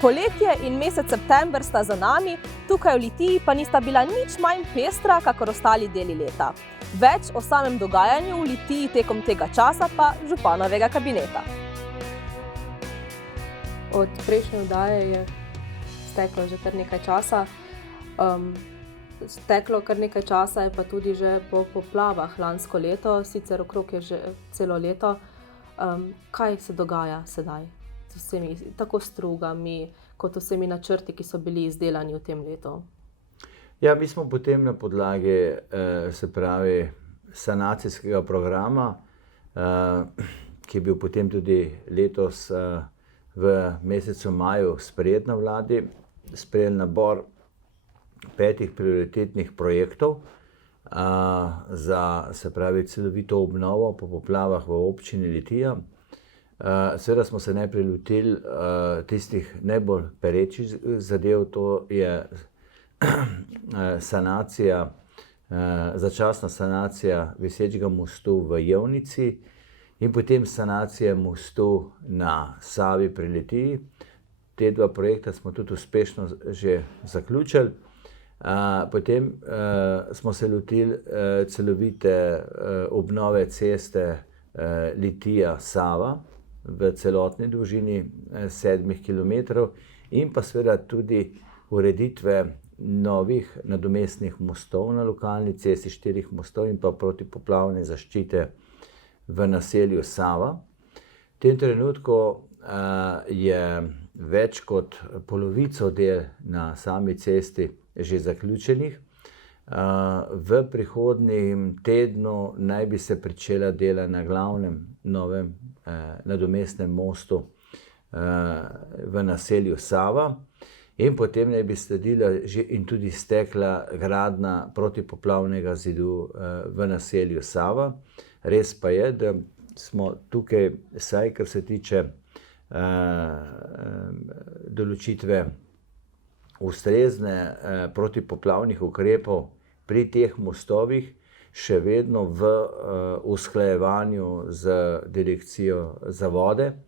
Poletje in mesec september sta za nami, tukaj v Litiji pa nista bila nič manj pestra, kakor ostali deli leta. Več o samem dogajanju v Litiji tekom tega časa pa županovega kabineta. Od prejšnje vdaje je steklo že kar nekaj časa. Steklo kar nekaj časa je pa tudi že po poplavah lansko leto, sicer okrog je že celo leto. Kaj se dogaja sedaj z vsemi, tako strugami, kot vsemi načrti, ki so bili izdelani v tem letu? Ja, mi smo potem na podlagi, sanacijskega programa, ki je bil potem tudi letos v mesecu maju sprejet na vladi, sprejeli nabor 5 prioritetnih projektov za, celovito obnovo po poplavah v občini Litija. Seveda smo se najprej lotili tistih najbolj perečih zadev, to je začasna sanacija visečega mostu v Jevnici in potem sanacija mostu na Savi pri Litiji. Te dva projekta smo tudi uspešno že zaključili. Potem smo se lotili celovite obnove ceste Litija-Sava v celotni dolžini 7 kilometrov in pa seveda tudi ureditve novih nadomestnih mostov na lokalni cesti, 4 mostov in pa protipoplavne zaščite v naselju Sava. V tem trenutku je več kot polovico del na sami cesti že zaključenih. V prihodnjem tednu naj bi se pričela dela na glavnem novem nadomestnem mostu v naselju Sava in potem naj bi sledila že in tudi stekla gradnja protipoplavnega zidu v naselju Sava. Res pa je, da smo tukaj, vsaj kar se tiče določitve ustrezne protipoplavnih ukrepov pri teh mostovih, še vedno v usklajevanju z Direkcijo za vode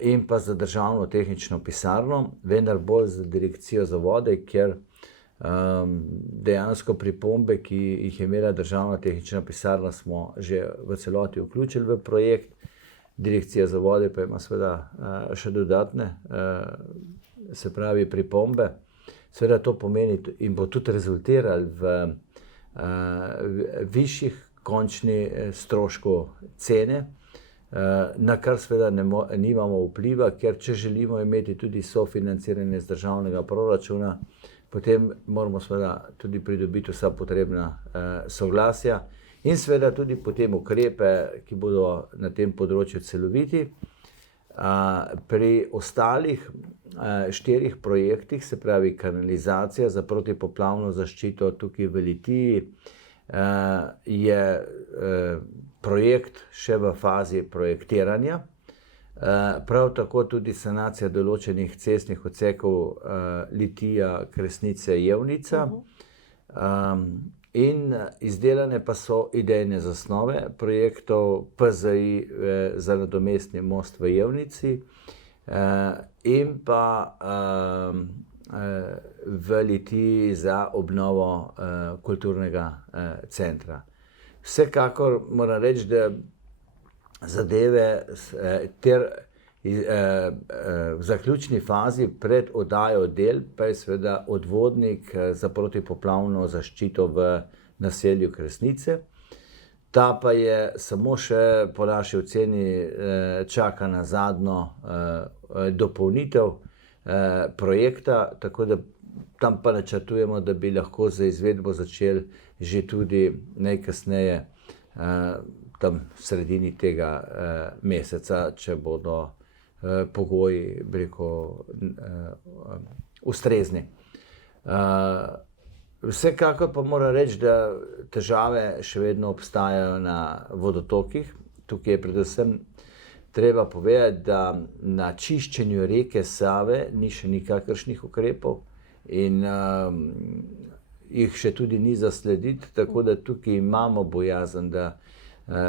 in pa z Državno tehnično pisarno, vendar bolj z Direkcijo za vode, ker dejansko pripombe, ki jih je imela Državna tehnična pisarna, smo že v celoti vključili v projekt. Direkcija za vode pa ima seveda še dodatne, pripombe. Seveda to pomeni in bo tudi rezultiralo v višjih končnih stroškov cene, na kar seveda nimamo vpliva, ker če želimo imeti tudi sofinanciranje z državnega proračuna, potem moramo seveda tudi pridobiti vsa potrebna soglasja in seveda tudi potem ukrepe, ki bodo na tem področju celoviti. Pri ostalih 4 projektih, se pravi kanalizacija za protipoplavno zaščito tukaj v Litiji, je projekt še v fazi projektiranja. Prav tako tudi sanacija določenih cestnih odsekov Litija-Kresnice-Jevnica. In izdelane pa so idejne zasnove projektov PZI za nadomestni most v Jevnici in pa v Litiji za obnovo kulturnega centra. Vsekakor moram reči, da zadeve v zaključni fazi pred oddajo del pa je seveda odvodnik za protipoplavno zaščito v naselju Kresnice. Ta pa je samo še po naši oceni čaka na zadnjo dopolnitev projekta, tako da tam pa načrtujemo, da bi lahko z izvedbo začeli že tudi najkasneje tam v sredini tega meseca, če bodo pogoji, ustrezni. Vsekakor pa moram reči, da težave še vedno obstajajo na vodotokih. Tukaj je predvsem treba povedati, da na čiščenju reke Save ni še nikakršnih ukrepov in jih še tudi ni zaslediti, tako da tukaj imamo bojazen, da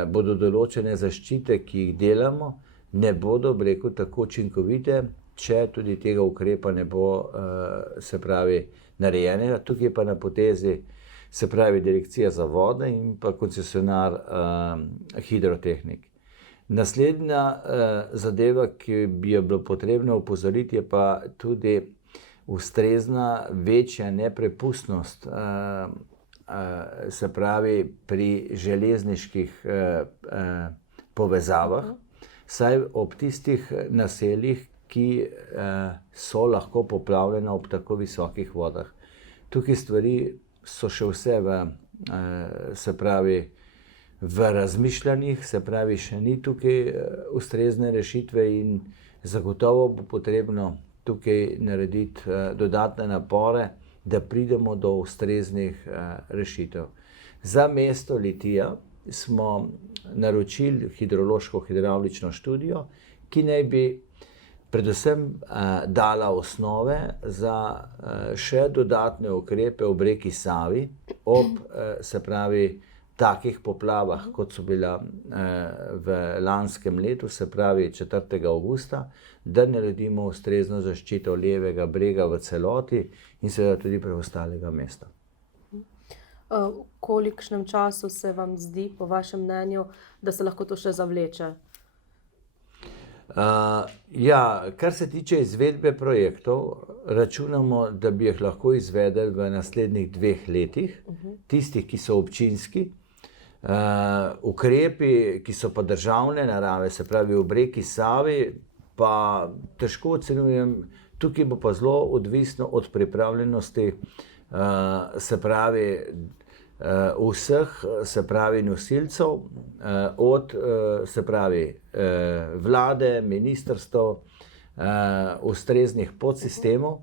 bodo določene zaščite, ki jih delamo, ne bodo, tako učinkovite če tudi tega ukrepa ne bo, se pravi, narejenega. Tukaj pa na potezi, se pravi, Direkcija za vode in pa koncesionar Hidrotehnik. Naslednja zadeva, ki bi jo bilo potrebno opozoriti, je pa tudi ustrezna večja neprepustnost, se pravi, pri železniških povezavah, saj ob tistih naseljih, ki so lahko poplavljena ob tako visokih vodah. Tukaj stvari so še vse se pravi, v razmišljanjih, se pravi, še ni tukaj ustrezne rešitve in zagotovo bo potrebno tukaj narediti dodatne napore, da pridemo do ustreznih rešitev. Za mesto Litija smo naročili hidrološko-hidravlično študijo, ki naj bi predvsem dala osnove za še dodatne ukrepe ob reki Savi, ob, se pravi, takih poplavah, kot so bila v lanskem letu, se pravi 4. avgusta, da naredimo ustrezno zaščito levega brega v celoti in seveda tudi preostalega mesta. V kolikšnem času se vam zdi, po vašem mnenju, da se lahko to še zavleče? Ja, kar se tiče izvedbe projektov, računamo, da bi jih lahko izvedeli v naslednjih 2 letih, tistih, ki so občinski. Ukrepi, ki so pa državne narave, se pravi ob reki Savi, pa težko ocenjujem, tukaj bo pa zelo odvisno od pripravljenosti, se pravi, vseh, se pravi, nosilcev, od, se pravi, vlade, ministrstev, ustreznih podsistemov,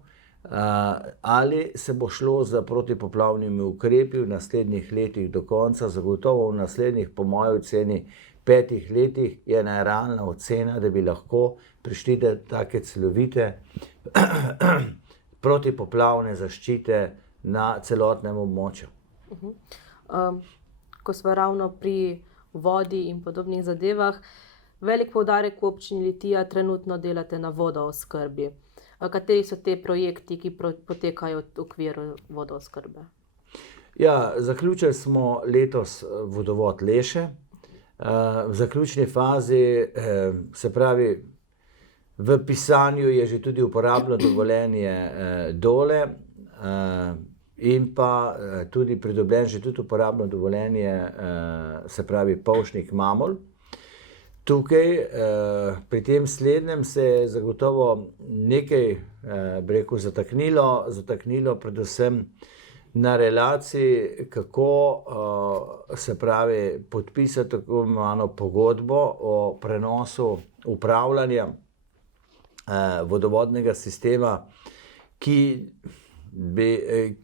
ali se bo šlo za protipoplavnimi ukrepi v naslednjih letih do konca, zagotovo v naslednjih, po moji oceni, 5 letih je ena realna ocena, da bi lahko prišli do take celovite protipoplavne zaščite na celotnem območju. Ko smo ravno pri vodi in podobnih zadevah, velik poudarek v občini Litija trenutno delate na vodooskrbi. Kateri so te projekti, ki potekajo v okviru vodooskrbe? Ja, zaključili smo letos vodovod Leše. V zaključni fazi, se pravi, v pisanju je že tudi uporabno dovoljenje Dole in pa tudi pridobljen že tudi uporabno dovoljenje, se pravi, Polšnik Mamol. Tukaj, pri tem slednjem se je zagotovo nekaj, bi rekel, zataknilo predvsem na relaciji, kako, se pravi, podpisati tako imenovano pogodbo o prenosu upravljanja vodovodnega sistema, ki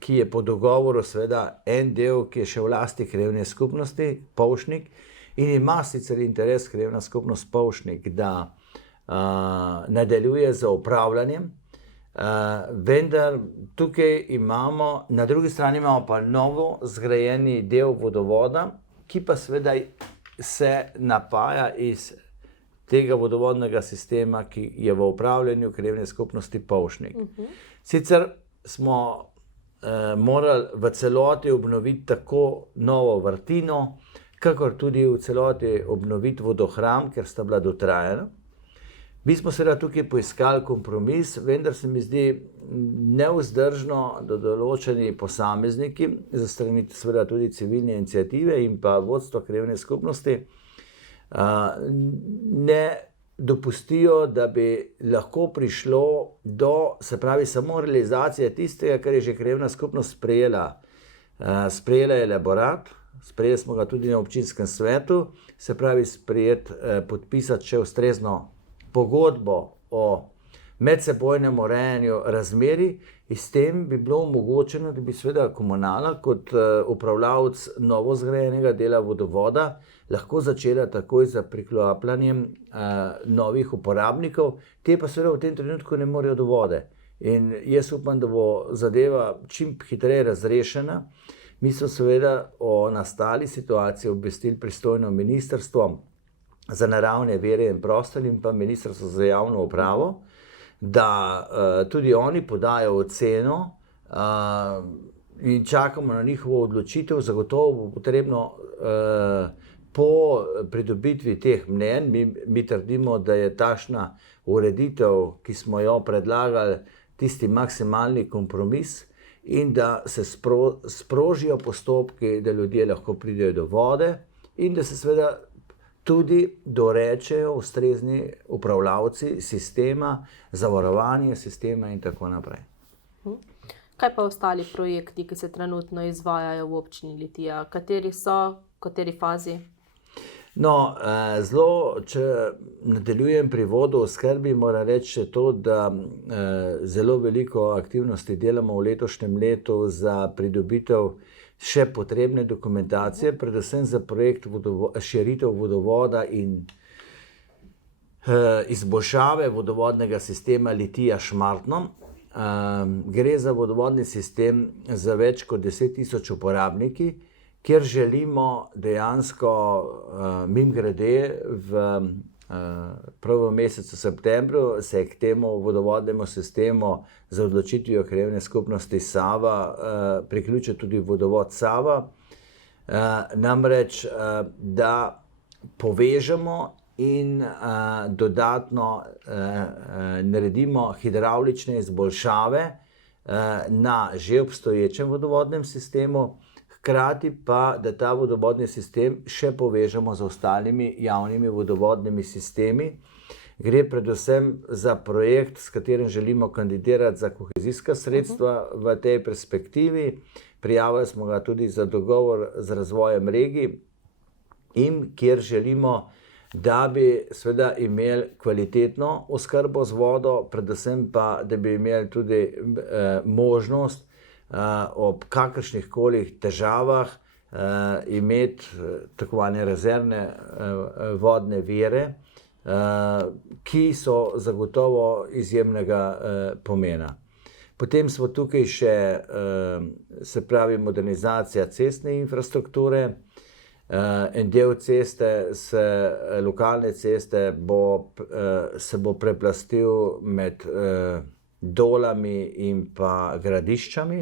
je po dogovoru seveda en del, ki je še v lasti krajevne skupnosti, Polšnik, in ima sicer interes krajevna skupnost Polšnik, da nadaljuje z upravljanjem, vendar tukaj imamo, na drugi strani imamo pa novo zgrajeni del vodovoda, ki pa seveda se napaja iz tega vodovodnega sistema, ki je v upravljanju krajevne skupnosti Polšnik. Sicer smo morali v celoti obnoviti tako novo vrtino, kakor tudi v celoti obnoviti vodohram, ker sta bila dotrajana. Mi smo seveda tukaj poiskali kompromis, vendar se mi zdi nevzdržno, da določeni posamezniki, za strani seveda tudi civilne iniciative in pa vodstvo krajevne skupnosti, ne dopustijo, da bi lahko prišlo do, se pravi, samo realizacije tistega, kar je že krajevna skupnost sprejela. Sprejela je elaborat, sprejeli smo ga tudi na občinskem svetu, se pravi, podpisati še ustrezno pogodbo o medsebojnem urejanju razmerij, in s tem bi bilo omogočeno, da bi seveda komunala kot upravljavec novo zgrajenega dela vodovoda lahko začela takoj za priklopljanjem novih uporabnikov, te pa seveda v tem trenutku ne morejo do vode. In jaz upam, da bo zadeva čim hitreje razrešena. Mi smo seveda o nastali situaciji obvestili pristojno ministrstvo za naravne vire in prostor in pa ministrstvo za javno upravo. da tudi oni podajo oceno in čakamo na njihovo odločitev. Zagotovo bo potrebno po pridobitvi teh mnenj, mi trdimo, da je takšna ureditev, ki smo jo predlagali, tisti maksimalni kompromis in da se sprožijo postopki, da ljudje lahko pridejo do vode in da se seveda tudi dorečejo ustrezni upravljavci sistema, zavarovanje sistema in tako naprej. Kaj pa ostali projekti, ki se trenutno izvajajo v občini Litija? Kateri so, v kateri fazi? No, če nadaljujem pri vodooskrbi, moram reči še to, da zelo veliko aktivnosti delamo v letošnjem letu za pridobitev še potrebne dokumentacije, predvsem za projekt širitev vodovoda in izboljšave vodovodnega sistema Litija-Šmartno. Gre za vodovodni sistem za več kot 10.000 uporabniki, kjer želimo dejansko mimogrede prav v mesecu septembru se k temu vodovodnemu sistemu za odločitvijo krajevne skupnosti Sava priključi tudi vodovod Sava. Namreč, da povežemo in dodatno naredimo hidravlične izboljšave na že obstoječem vodovodnem sistemu, hkrati pa, da ta vodovodni sistem še povežemo z ostalimi javnimi vodovodnimi sistemi. Gre predvsem za projekt, s katerim želimo kandidirati za kohezijska sredstva v tej perspektivi. Prijavili smo ga tudi za dogovor z razvojem regij in kjer želimo, da bi seveda imeli kvalitetno oskrbo z vodo, predvsem pa, da bi imeli tudi možnost ob kakršnih koli težavah imeti tako imenovane rezervne vodne vire, ki so zagotovo izjemnega pomena. Potem smo tukaj še, se pravi, modernizacija cestne infrastrukture. En del ceste, lokalne ceste, se bo preplastil med dolami in pa gradiščami.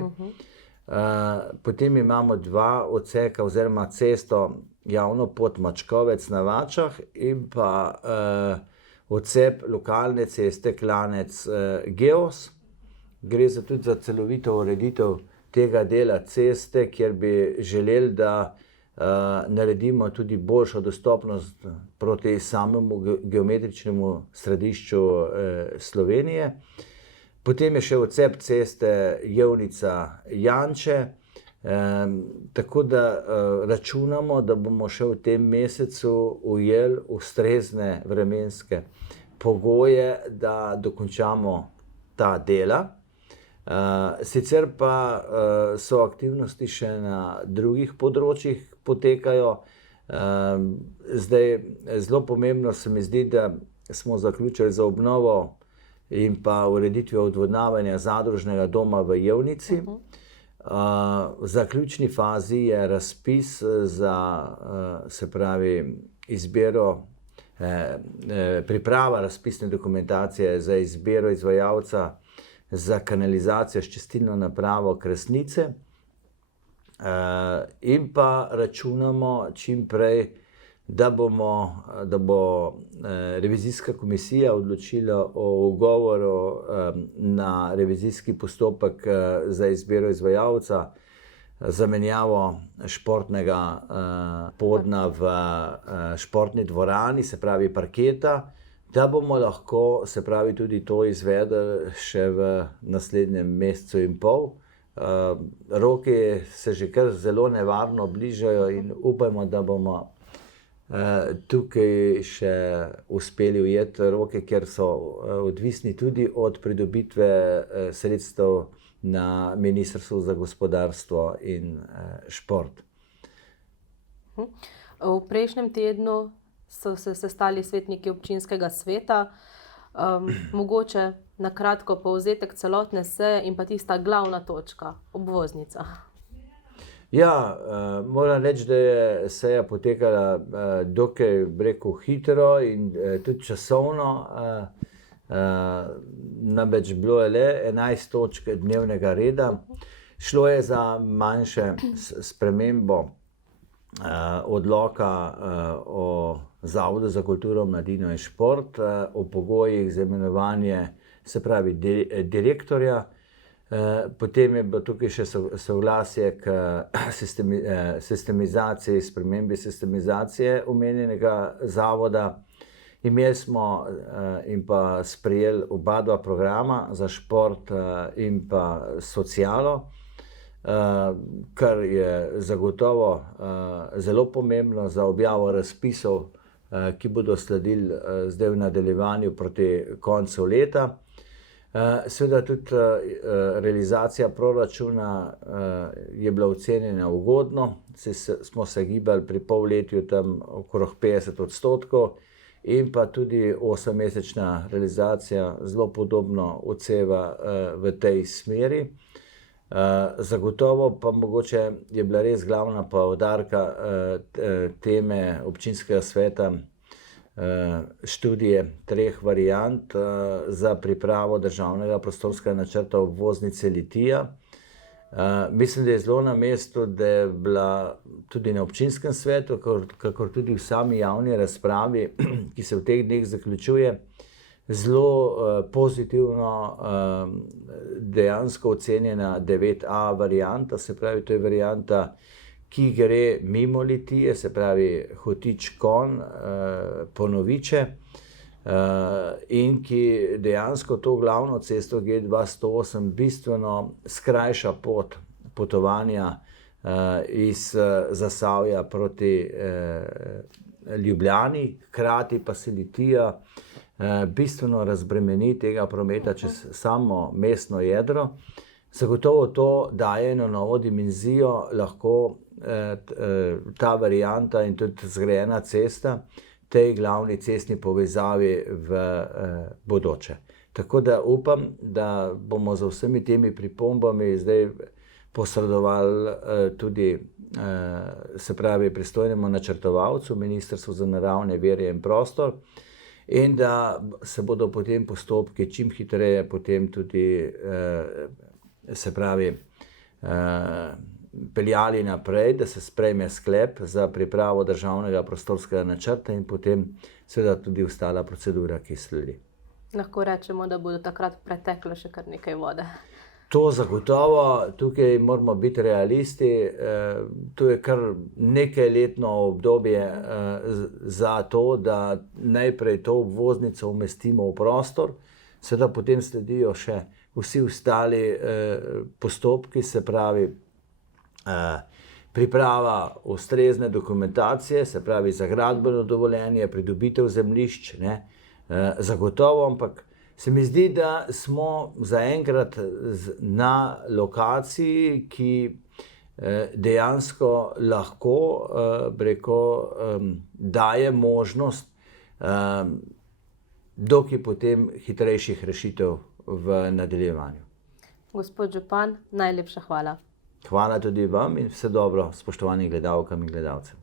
Potem imamo 2 odseka oziroma cesto javno pot Mačkovec na Vačah in pa odsek lokalne ceste Klanec-Geos. Gre tudi za celovito ureditev tega dela ceste, kjer bi želeli, da naredimo tudi boljšo dostopnost proti samemu geometričnemu središču Slovenije. Potem je še odsek ceste Jevnica-Janče, tako da računamo, da bomo še v tem mesecu ujeli ustrezne vremenske pogoje, da dokončamo ta dela. Sicer pa so aktivnosti še na drugih področjih potekajo. Zdaj, zelo pomembno se mi zdi, da smo zaključili za obnovo in pa ureditvijo odvodnjavanja zadružnega doma v Jevnici. V zaključni fazi je razpis za, se pravi, izbiro, priprava razpisne dokumentacije za izbiro izvajalca za kanalizacijo s čistilno napravo Kresnice in pa računamo čim prej, da bo revizijska komisija odločila o ugovoru na revizijski postopek za izbiro izvajalca, zamenjavo športnega podna v športni dvorani, se pravi parketa, da bomo lahko, se pravi, tudi to izvedli še v naslednjem mesecu in pol. Roki se že kar zelo nevarno bližajo in upajmo, da bomo tukaj še uspeli ujeti roke, ker so odvisni tudi od pridobitve sredstev na Ministrstvu za gospodarstvo in šport. V prejšnjem tednu so se sestali svetniki občinskega sveta. Mogoče na kratko povzetek celotne seje in pa tista glavna točka, obvoznica. Ja, moram reči, da je seja potekala dokaj, bi rekel, hitro in tudi časovno Namreč bilo je le 11 točk dnevnega reda. Šlo je za manjše spremembo odloka o Zavodu za kulturo, mladino in šport, o pogojih za imenovanje, se pravi direktorja. Potem je bilo tukaj še soglasje k sistemizaciji, spremembi sistemizacije omenjenega zavoda. Imeli smo in pa sprejeli oba dva programa za šport in pa socialo, kar je zagotovo zelo pomembno za objavo razpisov, ki bodo sledili zdaj v nadaljevanju proti koncu leta. Seveda tudi realizacija proračuna je bila ocenjena ugodno, smo se gibali pri polletju tam okrog 50% in pa tudi 8-mesečna realizacija zelo podobno odseva v tej smeri. Zagotovo pa mogoče je bila res glavna poudarka teme občinskega sveta študije 3 variant za pripravo državnega prostorskega načrta obvoznice Litija. Mislim, da je zelo na mestu, da je bila tudi na občinskem svetu, kakor tudi v sami javni razpravi, ki se v teh dneh zaključuje, zelo pozitivno dejansko ocenjena 9A varianta, se pravi, to je varianta, ki gre mimo Litije, se pravi Hotič-Kon, Ponoviče, in ki dejansko to glavno cesto G208 bistveno skrajša pot potovanja iz Zasavja proti Ljubljani, hkrati pa se Litija bistveno razbremeni tega prometa čez samo mestno jedro. Zagotovo to daje eno novo dimenzijo, lahko ta varianta in tudi zgrajena cesta tej glavni cestni povezavi v bodoče. Tako da upam, da bomo z vsemi temi pripombami zdaj posredovali tudi, se pravi, pristojnemu načrtovalcu, Ministrstvu za naravne vire in prostor, in da se bodo potem postopki čim hitreje potem tudi, se pravi, peljali naprej, da se sprejme sklep za pripravo državnega prostorskega načrta in potem seveda tudi ostala procedura, ki sledi. Lahko rečemo, da bodo takrat preteklo še kar nekaj vode. To zagotovo, tukaj moramo biti realisti, to je kar nekajletno obdobje za to, da najprej to obvoznico umestimo v prostor, seveda potem sledijo še vsi ostali postopki, se pravi priprava ustrezne dokumentacije, se pravi za gradbeno dovoljenje, pridobitev zemljišč, zagotovo, ampak se mi zdi, da smo zaenkrat na lokaciji, ki dejansko lahko, daje možnost dokaj potem hitrejših rešitev v nadaljevanju. Gospod župan, najlepša hvala. Hvala tudi vam in vse dobro, spoštovani gledalkam in gledalcem.